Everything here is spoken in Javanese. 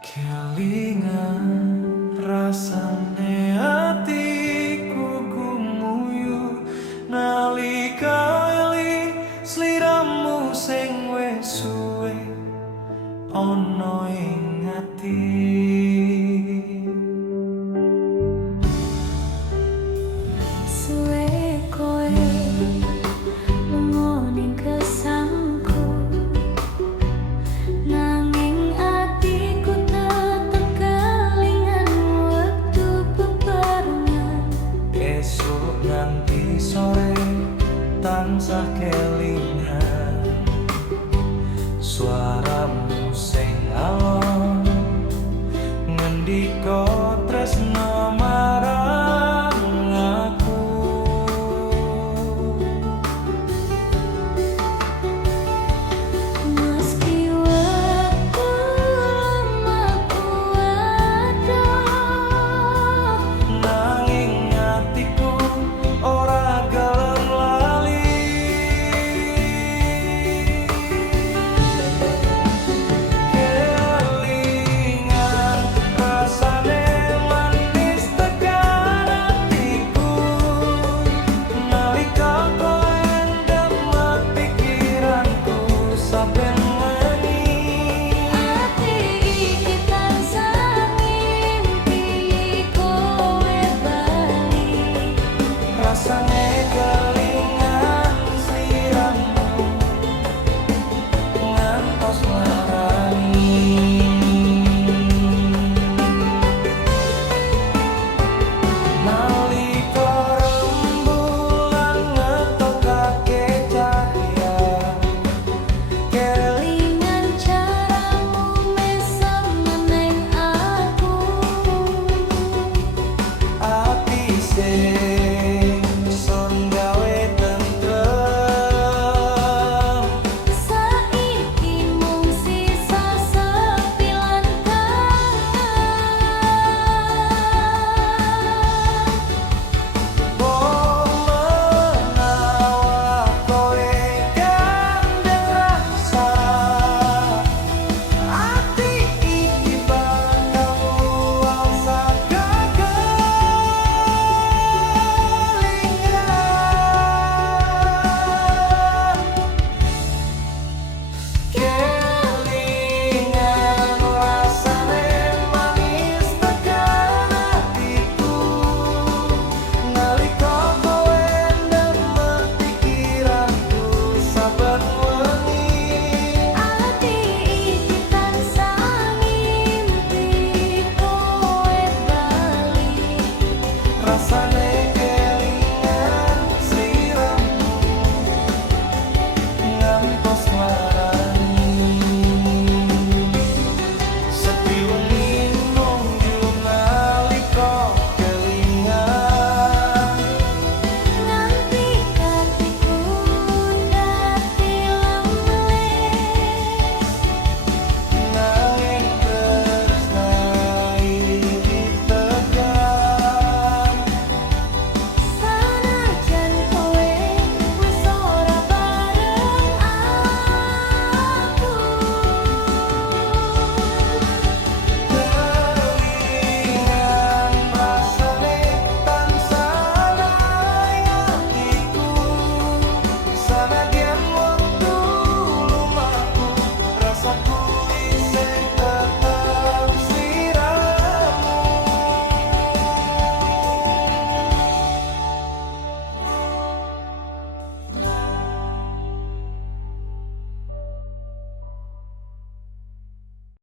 Kelingan rasane atiku gumuyu nalika eling sliramu sing wis suwe ana ing ati 것 sabemos